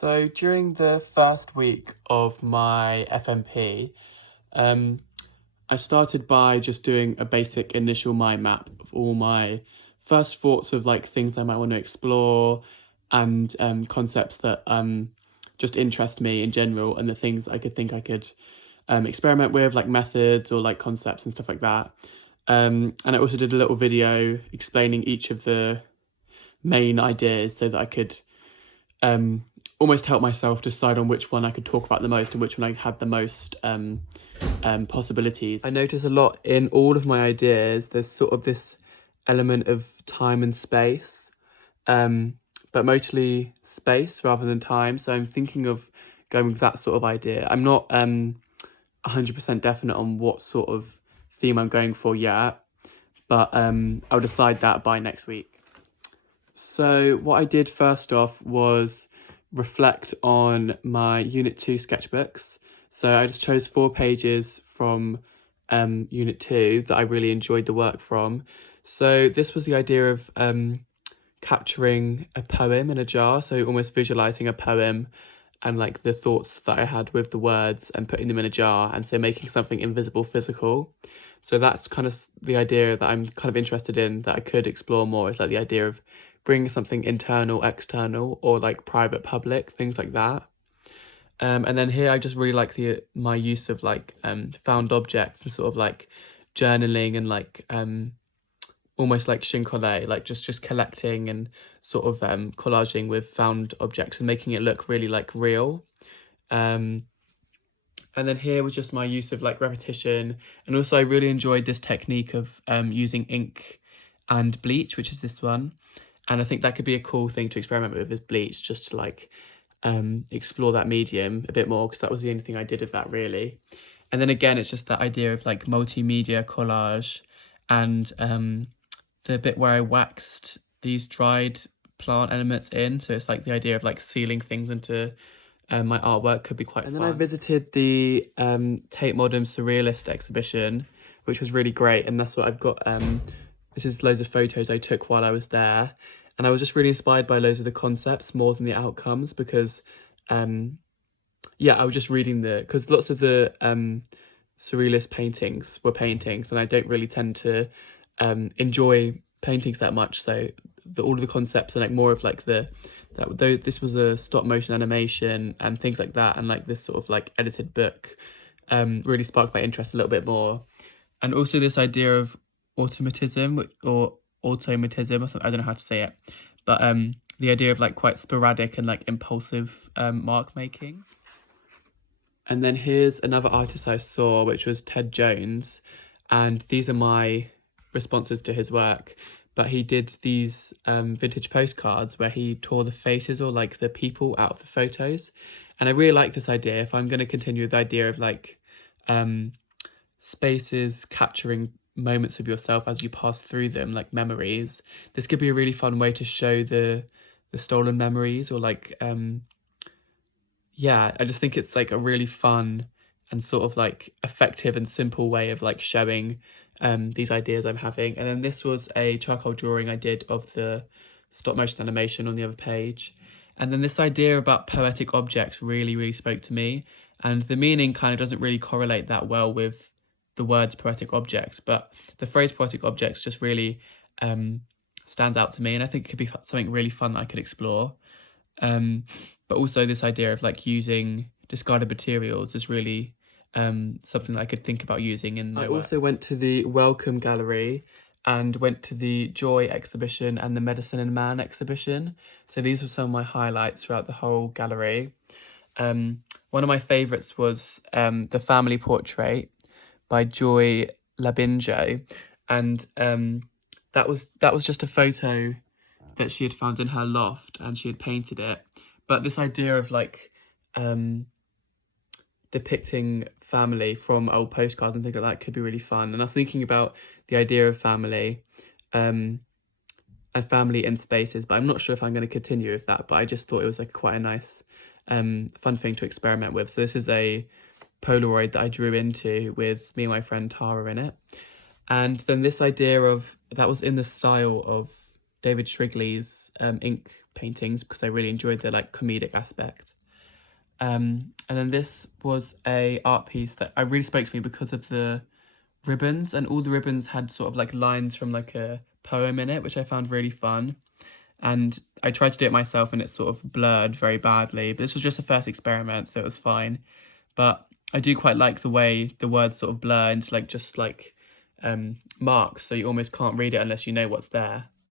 So during the first week of my FMP, um, I started by just doing a basic initial mind map of all my first thoughts of like things I might want to explore and concepts that just interest me in general and the things that I could think I could experiment with, like methods or like concepts and stuff like that. And I also did a little video explaining each of the main ideas so that I could um, almost help myself decide on which one I could talk about the most and which one I had the most possibilities. I notice a lot in all of my ideas, there's sort of this element of time and space, but mostly space rather than time. So I'm thinking of going with that sort of idea. I'm not 100% definite on what sort of theme I'm going for yet, but I'll decide that by next week. So what I did first off was reflect on my Unit 2 sketchbooks. So I just chose 4 pages from Unit 2 that I really enjoyed the work from. So this was the idea of capturing a poem in a jar, so almost visualizing a poem and like the thoughts that I had with the words and putting them in a jar, and so making something invisible physical. So that's kind of the idea that I'm kind of interested in, that I could explore more, is like the idea of bringing something internal, external, or like private, public, things like that. And then here I just really like my use of like found objects and sort of like journaling and like almost like Shinkolé, like just collecting and sort of collaging with found objects and making it look really like real. And then here was just my use of like repetition. And also I really enjoyed this technique of using ink and bleach, which is this one. And I think that could be a cool thing to experiment with bleach, just to like explore that medium a bit more, because that was the only thing I did of that really. And then again, it's just that idea of like multimedia collage and the bit where I waxed these dried plant elements in. So it's like the idea of like sealing things into my artwork could be quite fun. And then I visited the Tate Modern Surrealist exhibition, which was really great. And that's what I've got. This is loads of photos I took while I was there. And I was just really inspired by loads of the concepts more than the outcomes, because yeah, I was just reading because lots of the surrealist paintings were paintings, and I don't really tend to enjoy paintings that much. So all of the concepts are like more of like this was a stop motion animation and things like that, and like this sort of like edited book really sparked my interest a little bit more. And also this idea of automatism or automatism, I don't know how to say it, but the idea of like quite sporadic and like impulsive mark making. And then here's another artist I saw, which was Ted Jones, and these are my responses to his work. But he did these vintage postcards where he tore the faces or like the people out of the photos. And I really like this idea. If I'm going to continue with the idea of like spaces capturing moments of yourself as you pass through them, like memories, this could be a really fun way to show the stolen memories, or like yeah, I just think it's like a really fun and sort of like effective and simple way of like showing these ideas I'm having. And then this was a charcoal drawing I did of the stop motion animation on the other page. And then this idea about poetic objects really, really spoke to me. And the meaning kind of doesn't really correlate that well with the words poetic objects, but the phrase poetic objects just really stands out to me. And I think it could be something really fun that I could explore. But also this idea of like using discarded materials is really something that I could think about using in my work. I also went to the Welcome Gallery and went to the Joy exhibition and the Medicine and Man exhibition. So these were some of my highlights throughout the whole gallery. One of my favourites was the Family Portrait by Joy Labinjo, and that was just a photo that she had found in her loft, and she had painted it. But this idea of like depicting family from old postcards and things like that could be really fun. And I was thinking about the idea of family and family in spaces, but I'm not sure if I'm going to continue with that. But I just thought it was like quite a nice fun thing to experiment with. So this is a Polaroid that I drew into with me and my friend Tara in it. And then this idea of, that was in the style of David Shrigley's ink paintings because I really enjoyed the like comedic aspect. And then this was a art piece that I really spoke to me because of the ribbons, and all the ribbons had sort of like lines from like a poem in it, which I found really fun. And I tried to do it myself and it sort of blurred very badly, but this was just a first experiment, so it was fine. But I do quite like the way the words sort of blur into like just like marks, so you almost can't read it unless you know what's there.